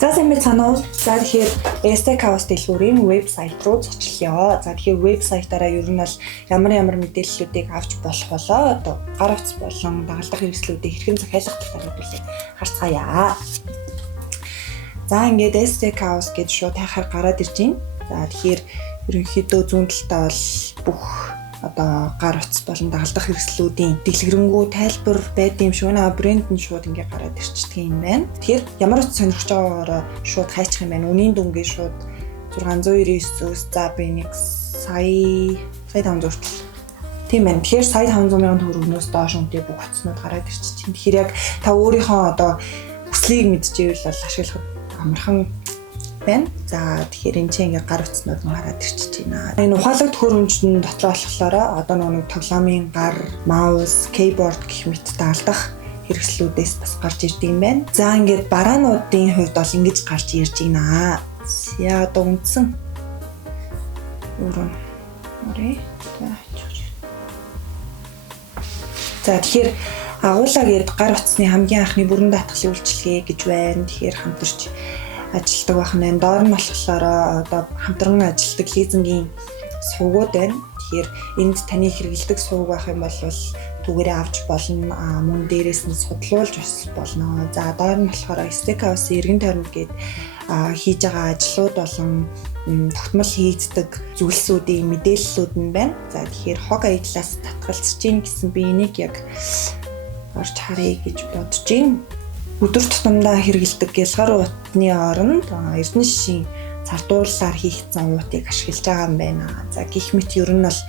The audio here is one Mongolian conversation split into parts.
За сайн байна уу? За тэгэхээр Steakhouse дэлгүүрийн вебсайт руу зочлоо. За тэгэхээр вебсайтаараа ер нь бол ямар мэдээллүүдийг авч болох болоо одоо гар утас болон дагалдах хэрэгслүүдийг хэрхэн захиалах талаар хэлүүлээ харцгаая. За ингээд Steakhouse гэж шууд хайхаар гараад ирж байна. За тэгэхээр ерөнхийдөө зүүн талдаа бол бүх одоо гар утас болон дагалдах хэрэгслүүдийн дэлгэрэнгүй тайлбар байд юм шиг наа брэнд нь шууд ингээ гараад ирчихдэг юм байна. Тэгэхээр ямар ч сонирхож байгаагаар шууд хайчих юм байна. Үнийн дүнгээ шууд 699-өөс за би нэг сая 500 хүртэл. Тийм байна. Тэгэхээр сая 500,000 төгрөгнөөс доош үнэтэй бүх утаснууд гараад ирчихэж байна. Тэгэхээр яг та өөрийнхөө одоо хүслийг мэдчихвэл бол ашиглах амархан байна. За тэгэхээр энэ чинь ингээ гар утаснууд нь гараад ирчихэж байна. Энэ ухаалаг төхөөрөмжн дотор болохоор одоо нэг тоглоомын гар, маус, кейборд гэх мэт даалдах хэрэгслүүдээс бас гарч ирдэг юм байна. За ингээд бараануудын хувьд бол ингэж гарч ирж байна. За одоо үндсэн өрөө. За тэгэхээр агуулга гээд гар утасны хамгийн анхны бүрэн даатгалын үйлчилгээ гэж байна. Тэгэхээр хамтарч ажилтдаг байна. Доор нь болохоор одоо хамтран ажилтдаг лизингийн сувгууд байна. Тэгэхээр энд таны хэрэгэлдэг сувг байх юм бол түгээрээ авч болно. Мөн дээрээс нь судлуулж бас болно. За доор нь болохоор Steakhouse эргэн тойронд гээд хийж байгаа ажлууд болон тогтмол хийгддэг зүйлсүүдийн мэдээллүүд нь байна. За тэгэхээр хог аяглаас татгалзаж гин гэсэн би энийг яг орж харъя гэж бодож байна. Өдөр тутамдаа хэрэгэлдэг гялгар уутны оронд эрдэнэ шишийн цардуулаар хийгдсэн уутыг ашиглаж байгаа юм байна. За гэх мэт ер нь бол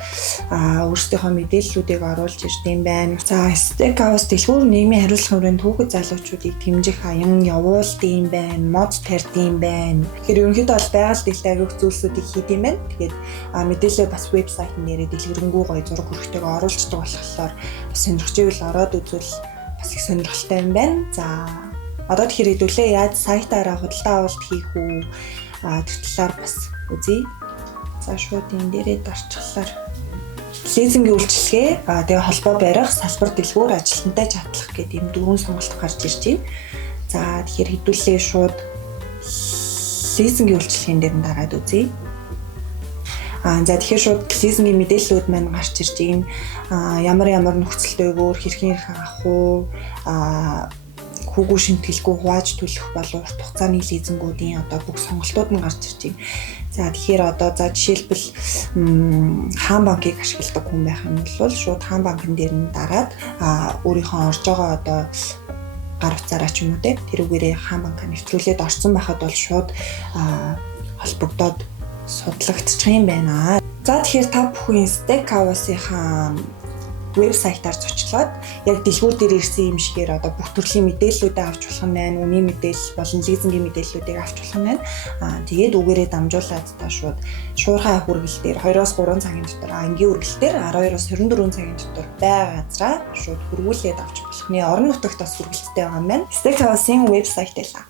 өөрсдийнхөө мэдээллүүдийг оруулж ирдэг юм байна. За Steakhouse дэлгүүр нийгмийн хариуцлага хүрээнд хүүхэд залуучуудыг дэмжих аян явуулдаг юм байна. Мод тарьдаг юм байна. Тэгэхээр ерөнхийдөө бол байгаль дэлтэй агуулх зүйлсүүдийг хийдэг юм байна. Тэгээд мэдээлэл бас вебсайтын нэрээ дэлгэрэнгүй гоё зураг хүрхтэйг оруулждаг болохоор бас сонирхож ивэл ороод үзвэл бас их сонирхолтой юм байна. За одоо тэгэхээр хэдүүлээ яаж сайтаараа худалдаа авалт хийх үү? Тэр талаар бас үзье. За шууд энэ дээрээ дарчлахаар лизингийн үйлчилгээ, тэгээ холбоо барих, салбар дэлгүүр, ажилтнтай чатлах гэдэг ийм дөрвөн сонголт гарч ирж байна. За тэгэхээр хэдүүлээ шууд лизингийн үйлчилгээнд дээр нь дараад үзье. За тэгэхээр шууд лизингийн мэдээллүүд маань гарч ирж байна. Ямар нөхцөлтэйгээр хэрхэн авах уу? Хүүгүү шимтгэлгүй хувааж төлөх болон урт хугацааны лизингүүдийн одоо бүх сонголтууд нь гарч ирж байна. За тэгэхээр одоо жишээлбэл хаан банкыг ашигладаг хүн байх юм бол шууд хаан банкн дээр нь дараад өөрийнхөө орж байгаа одоо гар утсаараа ч юм уу тэрүүгээрээ хаан банкаа нэвтрүүлээд орсон байхад бол шууд холбогдоод судлагдчих юм байна. За тэгэхээр та бүхэн Steakhouse-ийн вебсайтаар зочлоод яг дэлгүүр дээр ирсэн юм шигээр одоо бүх төрлийн мэдээллүүдээ авч болох нь байна. Үнийн мэдээлэл болон лизингийн мэдээллүүдийг авч болох нь байна. Тэгээд үгээрээ дамжуулаад та шууд шуурхай хүргэл дээр 2-3 цагийн дотор ангийн үргэлт дээр 12-24 цагийн дотор байгаа газараа шууд хүргүүлээд авч болох нь орон нутагт бас хүргэлттэй байгаа юм байна. Steakhouse-ийн вебсайт байлаа.